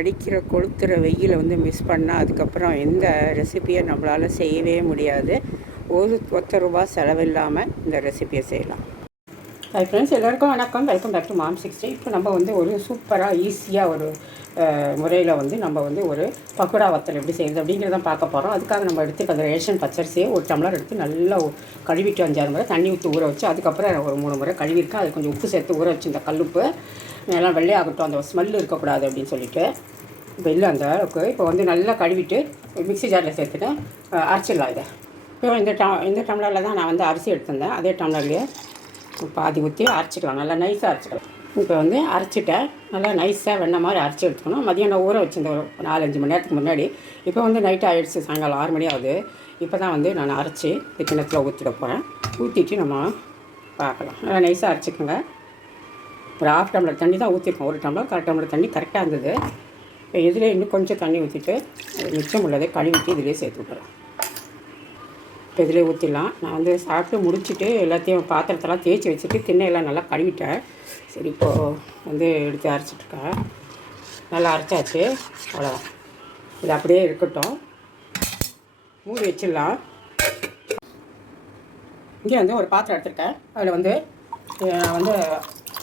அடிக்கிற கொளுத்துற வெயிலை வந்து மிஸ் பண்ணால் அதுக்கப்புறம் எந்த ரெசிபியை நம்மளால் செய்யவே முடியாது. ஒரு ஒத்த ரூபா செலவில்லாமல் இந்த ரெசிபியை செய்யலாம். ஹாய் ஃப்ரெண்ட்ஸ் எல்லாருக்கும் வணக்கம். Welcome back to mom sixty இப்போ நம்ம வந்து ஒரு சூப்பராக ஈஸியாக ஒரு முறையில் வந்து நம்ம வந்து ஒரு பக்கோடா வத்தல் எப்படி செய்யுது அப்படிங்கிறத பார்க்க போகிறோம் அதுக்காக நம்ம எடுத்து அந்த ரேஷன் பச்சரிசியை ஒரு டம்ளர் எடுத்து நல்லா கழுவிட்டு அஞ்சாறு முறை தண்ணி ஊற்றி ஊற வச்சு அதுக்கப்புறம் ஒரு மூணு முறை கழுவிருக்கேன் அது கொஞ்சம் உப்பு சேர்த்து ஊற வச்சு இந்த கல்லுப்பு. எல்லாம் வெள்ளையாகட்டும் அந்த ஸ்மெல் இருக்கக்கூடாது அப்படின்னு சொல்லிட்டு இப்போ இல்லை அந்த அளவுக்கு இப்போ வந்து நல்லா கழுவிட்டு மிக்ஸி ஜாரில் சேர்த்துட்டு அரைச்சிடலாம் இதை. இப்போ இந்த ட இந்த டம்ளரில் தான் நான் வந்து அரிசி எடுத்திருந்தேன். அதே டம்ளர்லேயே பாதி ஊற்றி அரைச்சிக்கலாம். நல்லா நைஸாக அரைச்சிக்கலாம். இப்போ வந்து அரைச்சிட்டேன். நல்லா நைஸாக வெண்ணெய் மாதிரி அரைச்சி எடுத்துக்கணும். மதியானம் ஊற வச்சிருந்த ஒரு நாலஞ்சு மணி நேரத்துக்கு முன்னாடி இப்போ வந்து நைட் ஆகிடுச்சு சாயங்காலம் ஆறு மணி ஆகுது. இப்போ தான் வந்து நான் அரைச்சி இந்த கிணத்துல ஊற்றிட போகிறேன் ஊற்றிட்டு நம்ம பார்க்கலாம். நல்லா நைஸாக அரைச்சிக்கோங்க. ஒரு ஹாஃப் டம்ளர் தண்ணி தான் ஊற்றிருக்கோம் ஒரு டம்ளர் கால் டம்ளர் தண்ணி கரெக்டாக இருந்தது. இப்போ இதில் இன்னும் கொஞ்சம் தண்ணி ஊற்றிட்டு மிச்சம் உள்ளதை கழுவிட்டு இதிலே சேர்த்து விட்டுறேன் இப்போ இதிலே ஊற்றிடலாம் நான் வந்து சாப்பிட்டு முடிச்சுட்டு எல்லாத்தையும் பாத்திரத்தெல்லாம் தேய்ச்சி வச்சுட்டு திண்ணையெல்லாம் நல்லா கழுவிட்டேன். சரி இப்போது வந்து எடுத்து அரைச்சிட்ருக்கேன் நல்லா அரைச்சாச்சு. அவ்வளோதான் இது அப்படியே இருக்கட்டும். மூடி வச்சிடலாம். இங்கே வந்து ஒரு பாத்திரம் எடுத்துருக்கேன். அதில் வந்து நான் வந்து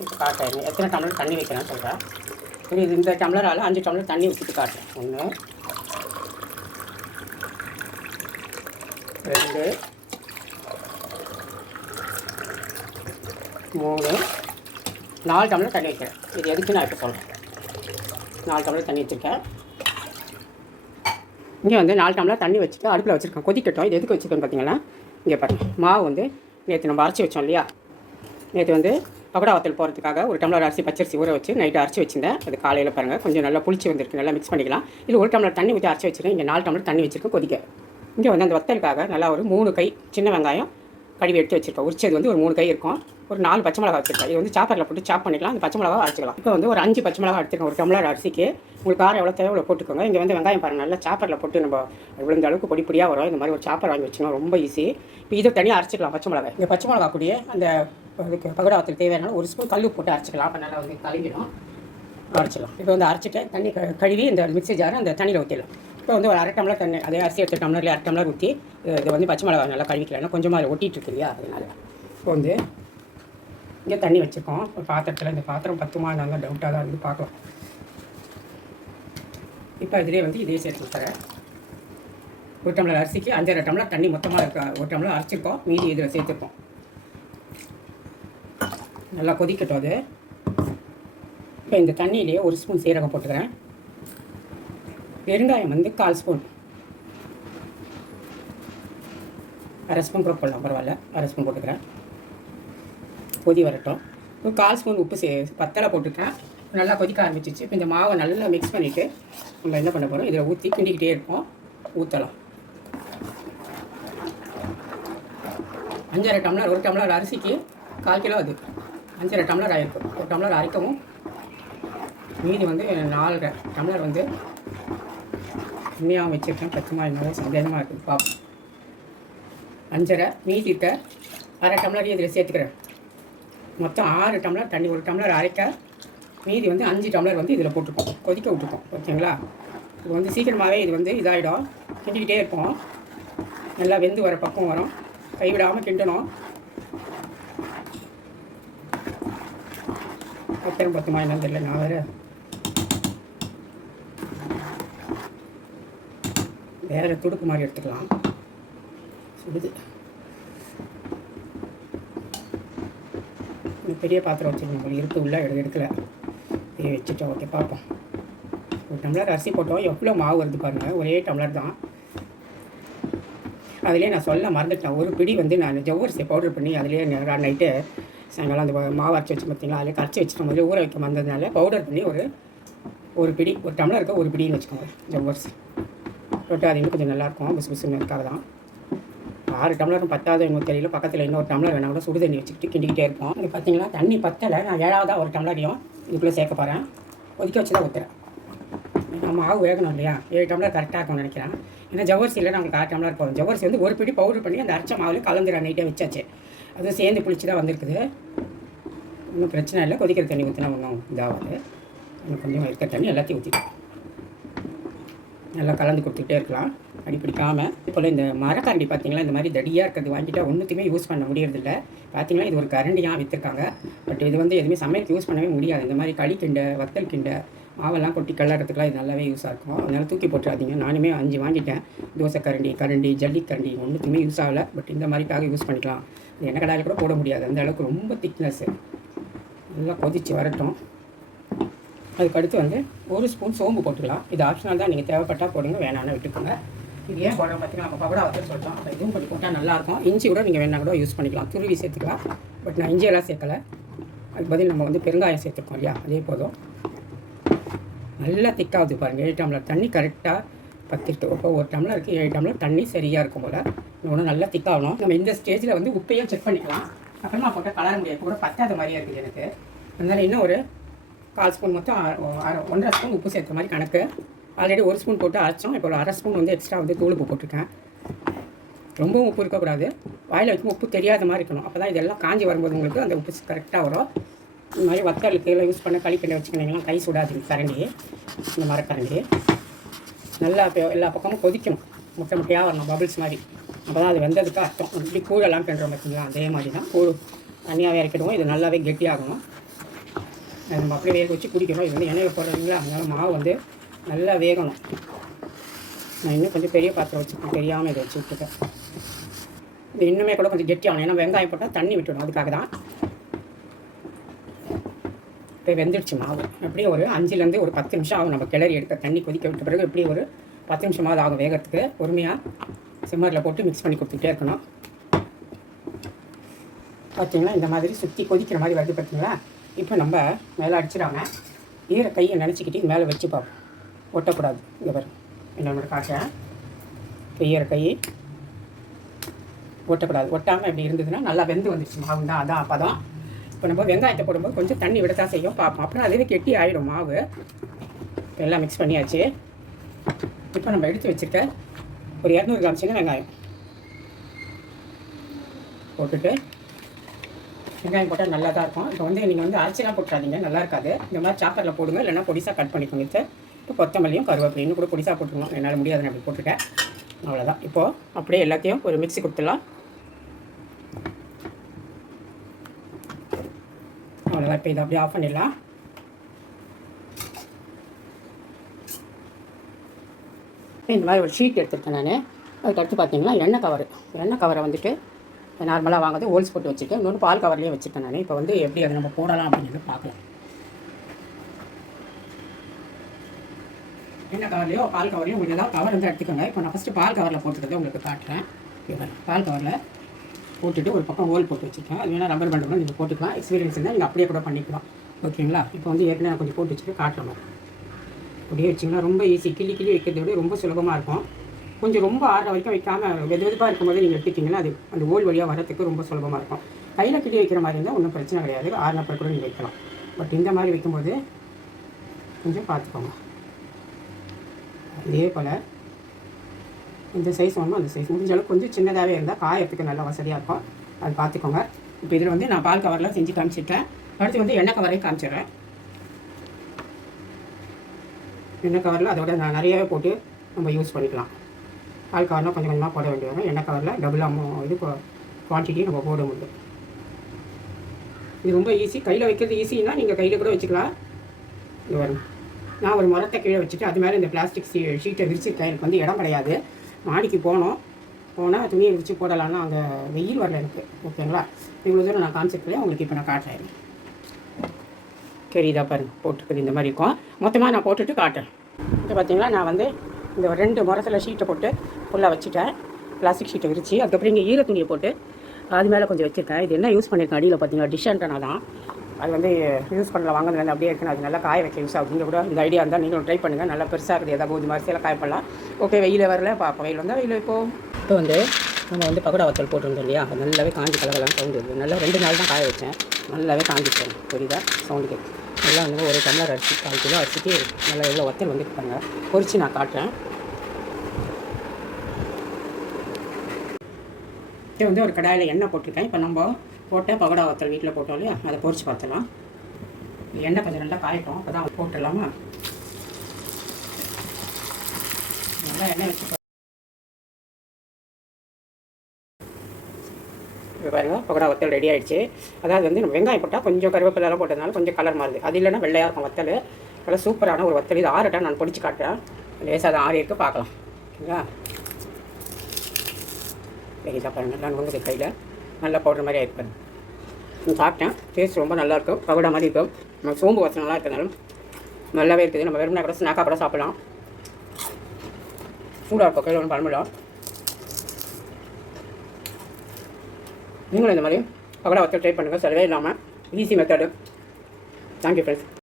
இப்போ காட்டுறேன் எத்தனை டம்ளர் தண்ணி வைக்கிறேன்னு சொல்கிறேன் சரி இது இந்த டம்ளரால் அஞ்சு டம்ளர் தண்ணி ஊற்றிட்டு காட்டுறேன் ஒன்று ரெண்டு. மூணு. நாலு டம்ளர் தண்ணி வைக்கிறேன். இது எதுக்கு நான் இப்போ சொல்கிறேன் நாலு டம்ளர் தண்ணி வச்சுருக்கேன். இங்கே வந்து நாலு டம்ளர் தண்ணி வச்சுட்டு அடுப்பில் வச்சுருக்கேன். கொதிக்கட்டும். இது எதுக்கு வச்சுருக்கேன்னு பார்த்தீங்கன்னா இங்கே பாருங்கள் மாவு வந்து நேற்று நம்ம அரைச்சி வச்சோம் இல்லையா? நேற்று வந்து பக்கோடா வத்தல் போகிறதுக்காக ஒரு டம்ளர் அரிசி பச்சரிசி ஊற வச்சு நைட்டு அரைச்சி வச்சிருந்தேன். அது காலையில் பாருங்கள் கொஞ்சம் நல்லா புளிச்சு வந்திருக்கு. நல்லா மிக்ஸ் பண்ணிக்கலாம். இது ஒரு டம்ளர் தண்ணி ஊற்றி அரைச்சி வச்சுருக்கேன். இங்கே நாலு டம்ளர் தண்ணி வச்சுருக்கேன். கொதிக்க. இங்கே வந்து அந்த வத்தலுக்காக நல்லா ஒரு மூணு கை சின்ன வெங்காயம் கழுவி எடுத்து வச்சிருக்கோம் உரிச்சது வந்து ஒரு மூணு கை இருக்கும். ஒரு நாலு பச்சை மிளகா வச்சிருக்கோம் இது வந்து சாப்பரில் போட்டு சாப் பண்ணிக்கலாம். அந்த பச்சை மிளகா அரைச்சிக்கலாம். இப்போ வந்து ஒரு அஞ்சு பச்சை மிளகா எடுத்துருக்கோம் ஒரு டம்ளர் அரிசிக்கு. உங்களுக்கு காரம் எவ்வளோ தேவை போட்டுக்கோங்க. இங்கே வந்து வெங்காயம் பாருங்கள் நல்லா சாப்பரில் போட்டு நம்ம விழுந்த அளவுக்கு பொடி பொடியாக வரும். இந்த மாதிரி ஒரு சாப்பாடு வாங்கி வச்சுக்கணும் ரொம்ப ஈஸி இப்போ இதை தனியாக அரைச்சிக்கலாம் பச்சை மிளகா இந்த பச்சை மிளகா கூடிய அந்த அதுக்கு பகடா தேவையான ஒரு ஸ்பூன் கல் போட்டு அரைச்சிக்கலாம். அப்போ நல்லா வந்து கலங்கிடும். அரைச்சிடலாம் இப்போ வந்து அரைச்சிட்டு தண்ணி கழுவி இந்த மிக்ஸி ஜாரை அந்த தண்ணியில் ஊற்றிடலாம் இப்போ வந்து ஒரு அரை டம்ளர் தண்ணி அதே அரிசி எடுத்த டம்ளரில் அரை டம்ளர் ஊற்றி இது வந்து பச்சை மிளகா நல்லா கழுவிக்கலாம். கொஞ்சமாக அதில் ஒட்டிகிட்டு இருக்கு இல்லையா அதனால. இப்போ வந்து இங்கே தண்ணி வச்சுருக்கோம். ஒரு பாத்திரத்தில் இந்த பாத்திரம் பத்துமா நல்லா டவுட்டாக தான் இருந்து பார்க்கலாம். இப்போ இதிலே வந்து இதே சேர்த்து தரேன். ஒரு டம்ளர் அரிசிக்கு அஞ்சரை டம்ளர் தண்ணி மொத்தமாக இருக்கா ஒரு டம்ளர் அரைச்சிருக்கோம். மீதி இதில் சேர்த்துருக்கோம் நல்லா கொதிக்கட்டும் அது. இப்போ இந்த தண்ணியிலேயே ஒரு ஸ்பூன் சீரகம் போட்டுக்கிறேன். பெருங்காயம் வந்து கால் ஸ்பூன். அரை ஸ்பூன் கூட போடலாம் பரவாயில்ல. அரை ஸ்பூன் போட்டுக்கிறேன். கொதி வரட்டும். ஒரு கால் ஸ்பூன் உப்பு சே பத்தலை போட்டுக்கிறேன். நல்லா கொதிக்க ஆரம்பிச்சிச்சு. இப்போ இந்த மாவை நல்லா மிக்ஸ் பண்ணிவிட்டு நம்ம என்ன பண்ண போகிறோம் இதில் ஊற்றி கிண்டிக்கிட்டே இருப்போம். ஊற்றலாம் அஞ்சரை டம்ளர் ஒரு டம்ளர் அரிசிக்கு கால் கிலோ அது. அஞ்சரை டம்ளர் ஆயிருக்கும் ஒரு டம்ளர் அரைக்கவும். மீதி வந்து நாலரை டம்ளர் வந்து உண்மையாக வச்சுருக்கேன் பச்சைமா என்னால் சந்தேகமாக இருக்குது பார்ப்போம் அஞ்சரை மீதி அரை டம்ளரையும் இதில் சேர்த்துக்கிறேன். மொத்தம் ஆறு டம்ளர் தண்ணி ஒரு டம்ளர் அரைக்க மீதி வந்து அஞ்சு டம்ளர் வந்து இதில் போட்டுருக்கோம் கொதிக்க விட்டுருக்கோம் ஓகேங்களா? இது வந்து சீக்கிரமாகவே இது வந்து இதாகிடும் கிண்டிக்கிட்டே இருப்போம். நல்லா வெந்து வர பக்கம் வரும். கைவிடாமல் கிண்டணும். பத்திரம் பத்துமா என்னன்னு தெரியல நான் வேறு வேறு துடுக்கு மாதிரி எடுத்துக்கலாம். சுடுது. பெரிய பாத்திரம் வச்சுருக்கோம் போல இருக்கு உள்ள எடு எடுக்கல. இதை வச்சுட்டோம். ஓகே பார்ப்போம். ஒரு டம்ளர் அரிசி போட்டோம். எவ்வளோ மாவு வருது பாருங்கள் ஒரே டம்ளர் தான். அதிலே நான் சொல்ல மறந்துட்டேன். ஒரு பிடி வந்து நான் ஜவ்வரிசியை பவுடர் பண்ணி அதிலே நைட்டு சாயங்காலம் அந்த மாவு அரைச்சி வச்சு பார்த்தீங்களா அதில் கரைச்சி வச்சுட்டு முதல்ல ஊற வைக்க வந்ததுனால பவுடர் பண்ணி ஒரு ஒரு பிடி ஒரு டம்ளர் ஒரு பிடின்னு வச்சுக்கோங்க ஜவ்வரிசி. போட்டு இன்னும் கொஞ்சம் நல்லாயிருக்கும். பிசு பிசுன்னு இருக்காக தான். ஆறு டம்ளரும் பத்தாவது எனக்கு தெரியல. பக்கத்தில் இன்னொரு டம்ளர் வேணா கூட சுடு தண்ணி வச்சுக்கிட்டு கிண்டிக்கிட்டே இருப்போம். இங்கே பார்த்தீங்கன்னா தண்ணி பத்தலை. நான் ஏழாவதாக ஒரு டம்ளரையும் இதுக்குள்ளே சேர்க்க போகிறேன் கொதிக்க வச்சு தான் ஊற்றுறேன் நம்ம மாவு வேகணும் இல்லையா? ஏழு டம்ளர் கரெக்டாக இருக்கும்னு நினைக்கிறேன். ஏன்னா ஜவ்வரிசியில் நம்மளுக்கு ஆறு டம்ளர் போதும். ஜவ்வரிசி வந்து ஒரு பிடி பவுடர் பண்ணி அந்த அரைச்ச மாவில் கலந்துற நைட்டே வச்சாச்சு. அது சேர்ந்து புளிச்சு தான் வந்திருக்குது. ஒன்றும் பிரச்சனை இல்லை. கொதிக்கிற தண்ணி ஊற்றினா ஒன்றும் இதாகாது. இன்னும் கொஞ்சம் இருக்க தண்ணி எல்லாத்தையும் ஊற்றிட்டேன் நல்லா கலந்து கொடுத்துக்கிட்டே இருக்கலாம். அடி பிடிக்காமல் இப்போ இந்த மரக்கரண்டி பார்த்திங்களா? இந்த மாதிரி தடியாக இருக்கிறது வாங்கிட்டால் ஒன்றுத்தையுமே யூஸ் பண்ண முடியறதில்ல. பார்த்தீங்களா? இது ஒரு கரண்டியாக விற்றுருக்காங்க பட் இது வந்து எதுவுமே சமையலுக்கு யூஸ் பண்ணவே முடியாது. இந்த மாதிரி களி கிண்டை வத்தல் கிண்டை மாவெல்லாம் கொட்டி கிளறதுக்குலாம் இது நல்லாவே யூஸாக இருக்கும். அதனால் தூக்கி போட்டுறாதீங்க. நானுமே அஞ்சு வாங்கிட்டேன். தோசை கரண்டி கரண்டி ஜல்லி கரண்டி யூஸ் ஆகலை. பட் இந்த மாதிரிக்காக யூஸ் பண்ணிக்கலாம். இது எண்ணெய் கடாயில் கூட போட முடியாது. அந்த அளவுக்கு ரொம்ப திக்னஸ்ஸு நல்லா கொதித்து வரட்டும். அதுக்கு அடுத்து வந்து ஒரு ஸ்பூன் சோம்பு போட்டுக்கலாம். இது ஆப்ஷனல் தான். நீங்கள் தேவைப்பட்டால் போடுங்க. வேணான்னு விட்டுக்கோங்க. இது ஏன் போடுறோம் பார்த்தீங்கன்னா நம்ம பகோடா வச்சு சொல்லிட்டோம் அப்போ இதுவும் பண்ணி போட்டால் நல்லாயிருக்கும். இஞ்சி கூட நீங்கள் வேணா கூட யூஸ் பண்ணிக்கலாம். துருவி சேர்த்துக்கலாம். பட் நான் இஞ்சியெல்லாம் சேர்க்கலை. அதுக்கு பதில் நம்ம வந்து பெருங்காயம் சேர்த்துருக்கோம் இல்லையா? அதே போதும். நல்லா திக்காகுது பாருங்கள் ஏழு டம்ளர். தண்ணி கரெக்டாக பத்திட்டு இப்போ ஒரு டம்ளருக்கு ஏழு டம்ளர். தண்ணி சரியாக இருக்கும் போல். இன்னொன்று நல்லா திக்காகணும் நம்ம இந்த ஸ்டேஜில் வந்து உப்பையும் செக் பண்ணிக்கலாம். அப்புறமா போட்டால் கலர முடியாது. கூட பத்தாத மாதிரியே இருக்குது எனக்கு. அதனால் இன்னும் ஒரு கால் ஸ்பூன் மொத்தம் அரை- ஒன்றரை ஸ்பூன் உப்பு சேர்த்த மாதிரி கணக்கு. ஆல்ரெடி ஒரு ஸ்பூன் போட்டு அரைச்சோம். இப்போ ஒரு அரை ஸ்பூன் வந்து எக்ஸ்ட்ரா வந்து தூள் உப்பு போட்டிருக்கேன். ரொம்பவும் உப்பு இருக்கக்கூடாது. வாயில் வைக்கும் உப்பு தெரியாத மாதிரி இருக்கணும். அப்போ தான் இதெல்லாம் காஞ்சி வரும்போது உங்களுக்கு அந்த உப்பு கரெக்டாக வரும். இந்த மாதிரி வத்தலுக்கு எல்லாம் யூஸ் பண்ண களிக்கண்டை வச்சுக்கினீங்கன்னா கை சுடாது. கரண்டி. இந்த மரக்கரண்டி நல்லா இப்போ எல்லா பக்கமும் கொதிக்கணும். முட்டை முட்டையாக வரணும். பபிள்ஸ் மாதிரி. அப்போ தான் அது வெந்ததுக்கு அர்த்தம். இப்படி கூழெல்லாம் பண்ணுறோம் பார்த்தீங்களா அதே மாதிரி தான் கூழ் தனியாகவே இறக்கிடுவோம். இது நல்லாவே கெட்டியாகணும். நம்ம அப்படியே வேக வச்சு குடிக்கணும். இது வந்து எண்ணெயில் போடுறீங்களா அதனால மாவு வந்து நல்லா வேகணும். நான் இன்னும் கொஞ்சம் பெரிய பாத்திரம் வச்சுருக்கேன் தெரியாமல் இதை வச்சு விட்டுருக்கேன் இது இன்னுமே கூட கொஞ்சம் கெட்டியாகணும். ஏன்னா வெங்காயம் போட்டால் தண்ணி விட்டுடும். அதுக்காக தான். இப்போ வெந்துடுச்சு மாவு. எப்படியும் ஒரு அஞ்சுலேருந்து ஒரு பத்து நிமிஷம் ஆகும். நம்ம கிளறி எடுத்த தண்ணி கொதிக்க விட்ட பிறகு எப்படியும் ஒரு பத்து நிமிஷமாவது ஆகும் வேகிறதுக்கு. பொறுமையாக சிம்மரில் போட்டு மிக்ஸ் பண்ணி கொடுத்துட்டே இருக்கணும். பார்த்தீங்களா இந்த மாதிரி சுற்றி கொதிக்கிற மாதிரி வருது பார்த்தீங்களா இப்போ நம்ம மேலே அடிச்சிடாங்க ஈர கையை நினச்சிக்கிட்டு மேலே வச்சு பார்ப்போம். ஒட்டக்கூடாது. இங்கே பாருங்க என்னோட காட்டுறேன் இப்போ ஈர கை ஒட்டக்கூடாது. ஒட்டாமல் இப்படி இருந்ததுன்னா நல்லா வெந்து வந்துடுச்சு மாவு தான் அதான் அப்போ தான். இப்போ நம்ம வெங்காயத்தை போடும்போது கொஞ்சம் தண்ணி விடத்தான் செய்யும். பார்ப்போம். அப்புறம் அதுவே கெட்டி ஆகிடும் மாவு. எல்லாம் மிக்ஸ் பண்ணியாச்சு. இப்போ நம்ம எடுத்து வச்சுருக்க ஒரு இரநூறு கிராம் சின்ன வெங்காயம். போட்டுட்டு வெங்காயம் போட்டால் நல்லா தான் இருக்கும். இப்போ வந்து நீங்கள் வந்து அரைச்சிலாம் போட்டுறாதீங்க. நல்லா இருக்காது. இந்த மாதிரி சாப்பரில் போடுங்க. இல்லைன்னா பொடிசாக கட் பண்ணிக்கோங்க சார் இப்போ கொத்தமல்லியும் கருவேப்பிலையும் கூட பொடிசாக போட்டுருவோம் என்னால் முடியாது நான் அப்படி போட்டுட்டேன் அவ்வளோதான் இப்போது அப்படியே எல்லாத்தையும் ஒரு மிக்சி கொடுத்துடலாம். அவ்வளோதான் இப்போ இதை அப்படியே ஆஃப் பண்ணிடலாம். இந்த மாதிரி ஒரு ஷீட் எடுத்துருக்கேன் நான். அதுக்கு அடுத்து பார்த்தீங்கன்னா எண்ணெய் கவர். எண்ணெய் கவரை வந்துட்டு நார்மலாக வாங்குறது ஹோல்ஸ் போட்டு வச்சுருக்கேன். இன்னொன்று பால் கவர்லேயே வச்சுருக்கேன் நான். இப்போ வந்து எப்படி அதை நம்ம போடலாம் அப்படின்னு பார்க்கலாம். என்ன கவர்லையோ பால் கவர்லையோ உங்களுக்கு ஏதாவது கவர் வந்து எடுத்துக்கோங்க. இப்போ நான் ஃபஸ்ட்டு பால் கவரில் போட்டுக்கிறத உங்களுக்கு காட்டுறேன். பால் கவரில் போட்டுட்டு ஒரு பக்கம் ஹோல் போட்டு வச்சுருக்கேன். அது வேணால் ரப்பர் பேண்ட் கூட நீங்கள் போட்டுக்கலாம். எக்ஸ்பீரியன்ஸ் இருந்தால் நீங்கள் அப்படியே கூட பண்ணிக்கலாம். ஓகேங்களா? இப்போ வந்து ஏற்கனவே நான் கொஞ்சம் போட்டு வச்சுட்டு காட்டுறேன் அப்படியே வச்சிங்கன்னா ரொம்ப ஈஸி கிள்ளி கிள்ளி வைக்கிறத விட ரொம்ப சுலபமாக இருக்கும். கொஞ்சம் ரொம்ப ஆடுற வரைக்கும் வைக்காமல் வெது வெதுப்பாக இருக்கும்போது நீங்கள் எடுத்துட்டிங்கன்னா அது அந்த ஓல் வழியாக வரத்துக்கு ரொம்ப சுலபமாக இருக்கும். கையில் கிட்டி வைக்கிற மாதிரி இருந்தால் ஒன்றும் பிரச்சனை கிடையாது. ஆறுனப்பறம் கூட நீங்கள் வைக்கலாம். பட் இந்த மாதிரி வைக்கும்போது கொஞ்சம் பார்த்துக்கோங்க. இதே போல் இந்த சைஸ் வேணுமோ அந்த சைஸ் முடிஞ்ச அளவுக்கு கொஞ்சம் சின்னதாகவே இருந்தால் காயறதுக்கு நல்லா வசதியாக இருக்கும். அது பார்த்துக்கோங்க. இப்போ இதில் வந்து நான் பால் கவர்லாம் செஞ்சு காமிச்சிட்டேன் அடுத்து வந்து எண்ணெய் கவரையும் காமிச்சிடுறேன். எண்ணெய் கவரில் அதோட நான் நிறையவே போட்டு நம்ம யூஸ் பண்ணிக்கலாம். பால் காரணம் கொஞ்சம் கொஞ்சமாக போட வேண்டியது வரும் எண்ணெய் கவரில் டபுள் அமௌ இது குவான்டிட்டி நம்ம போட முடியும். இது ரொம்ப ஈஸி கையில் வைக்கிறது ஈஸின்னா நீங்கள் கையில் கூட வச்சுக்கலாம். இது வரும் நான் ஒரு மரத்தை கீழே வச்சுட்டு அது மேலே இந்த பிளாஸ்டிக் ஷீ ஷீட்டை விரிச்சிருக்கேன் எனக்கு வந்து இடம் கிடையாது. மாடிக்கு போனோம். போனால் துணியை விரித்து போடலாம்னா அங்கே வெயில் வரல எனக்கு. ஓகேங்களா இவ்வளோ தூரம் நான் கான்செப்ட்லேயே உங்களுக்கு இப்போ நான் காட்டுறேன். தெரியுதா பாருங்க? போட்டுருக்குது இந்த மாதிரி இருக்கும். மொத்தமாக நான் போட்டுட்டு காட்டுறேன். இப்போ பார்த்தீங்களா நான் வந்து இந்த ரெண்டு மரத்தில் ஷீட்டை போட்டு ஃபுல்லாக வச்சுட்டேன். பிளாஸ்டிக் ஷீட்டை விரிச்சு அதுக்கப்புறம் இங்கே ஈர துணியை போட்டு அது மேலே கொஞ்சம் வச்சுருக்கேன். இது என்ன யூஸ் பண்ணியிருக்கேன் அடியில் பார்த்தீங்கன்னா டிஷ் தான். அது வந்து யூஸ் பண்ணல வாங்கினதுலேருந்து அப்படியே இருக்குன்னு அது நல்லா காய வைக்க யூஸ் ஆகும் கூட இந்த ஐடியா இருந்தால் நீங்களும் ட்ரை பண்ணுங்கள் நல்லா பெருசாக இருக்குது. ஏதாவது கோதுமை அரிசியெல்லாம் காய பண்ணலாம் ஓகே வெயில் வரல. பார்ப்போம் வெயில் வந்தால் வெயில் இப்போ இப்போ வந்து நம்ம வந்து பகோடா வத்தல் போட்டிருந்தோம் இல்லையா? அது நல்லாவே காஞ்சி கலகலாம் சவுண்டு நல்லா ரெண்டு நாள் தான் காய வச்சேன். நல்லாவே காஞ்சிச்சேன் புரியுதா? சவுண்டு கேட்குது. நல்லா வந்து ஒரு டம்ளர் அரிசி கால் கிலோ அரிசிக்கு நல்லா எவ்வளோ வத்தல் வந்து இருப்பாங்க பொறிச்சு நான் காட்டுறேன். இது வந்து ஒரு கடாயில் எண்ணெய் போட்டிருக்கேன். இப்போ நம்ம போட்ட பகோடா வத்தல் வீட்டில் போட்டோம் இல்லையா? அதை பொறிச்சு பார்த்துலாம் எண்ணெய் கொஞ்சம் நல்லா காயட்டும். அப்போ தான் போட்டுடலாமா? நல்லா எண்ணெய் வச்சு பாருங்கள் பாருங்க. பக்கோடா வத்தல் ரெடி ஆகிடுச்சு அதாவது வந்து நம்ம வெங்காயம் போட்டால் கொஞ்சம் கருவேப்பிலாம் போட்டதுனால கொஞ்சம் கலர் மாறுது. அது இல்லைன்னா வெள்ளையாக இருக்கும் வத்தல். நல்லா சூப்பரான ஒரு வத்தல். இது ஆறுட்டா நான் பொடிச்சு காட்டுறேன். லேசாக அதை ஆறி பார்க்கலாம். ஓகேங்களா லேசாக பாருங்கள் நான் உங்களுக்கு கையில். நல்லா பவுடர் மாதிரி ஆயிருப்பேன் நான் சாப்பிட்டேன். டேஸ்ட் ரொம்ப நல்லாயிருக்கும் பகோடா மாதிரி இருக்கும். நம்ம சோம்பு வச்ச நல்லா இருக்கிறதுனால நல்லாவே இருக்குது. நம்ம வெறும்னா கூட ஸ்நாக்காக கூட சாப்பிடலாம். சூடாக இருக்கும். கையில் ஒன்றும் பண்ண நீங்களும் இந்த மாதிரி பகடா வத்தல் ட்ரை பண்ணுங்கள் செலவே இல்லாமல் ஈஸி மெத்தடு தேங்க்யூ ஃப்ரெண்ட்ஸ்